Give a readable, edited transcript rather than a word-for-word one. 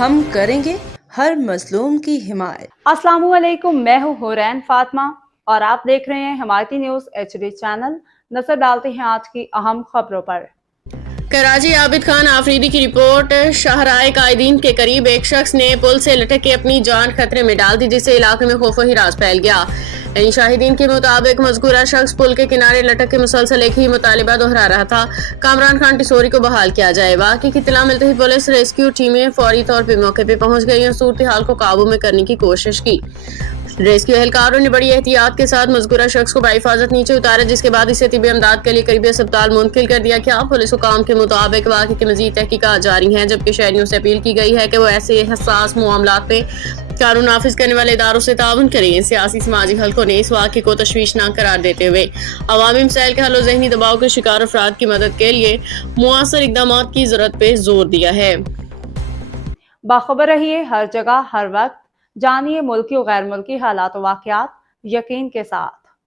ہم کریں گے ہر مظلوم کی حمایت۔ السلام علیکم، میں ہوں حورین فاطمہ اور آپ دیکھ رہے ہیں حمایتی نیوز HD چینل۔ نظر ڈالتے ہیں آج کی اہم خبروں پر۔ کراچی عابد خان آفریدی کی رپورٹ۔ شاہراہ قائدین کے قریب ایک شخص نے پل سے لٹک کے اپنی جان خطرے میں ڈال دی، جس سے علاقے میں خوف و ہراس پھیل گیا۔ شاہدین کے مطابق مذکورہ شخص پل کے کنارے لٹک کے مسلسل ایک ہی مطالبہ دہرا رہا تھا: کامران خان ٹیسوری کو بحال کیا جائے۔ واقعے کی اطلاع ملتے ہی پولیس ریسکیو ٹیمیں فوری طور پر موقع پہ پہنچ گئی اور صورتحال کو قابو میں کرنے کی کوشش کی۔ ریسکیو اہلکاروں نے بڑی احتیاط کے ساتھ مذکورہ شخص کو بحفاظت نیچے اتارا، جس کے بعد اسے طبی امداد کے لیے قریبی اسپتال منتقل کر دیا گیا۔ پولیس حکام کے مطابق واقعے کی مزید تحقیقات جاری ہیں، جبکہ شہریوں سے اپیل کی گئی ہے کہ وہ ایسے حساس معاملات میں قانون نافذ کرنے والے اداروں سے تعاون کریں۔ سیاسی سماجی حلقوں نے اس واقعے کو تشویشناک قرار دیتے ہوئے عوامی مسائل کے حل و ذہنی دباؤ کے شکار افراد کی مدد کے لیے مؤثر اقدامات کی ضرورت پہ زور دیا ہے۔ باخبر رہیے ہر جگہ ہر وقت، جانیے ملکی و غیر ملکی حالات و واقعات یقین کے ساتھ۔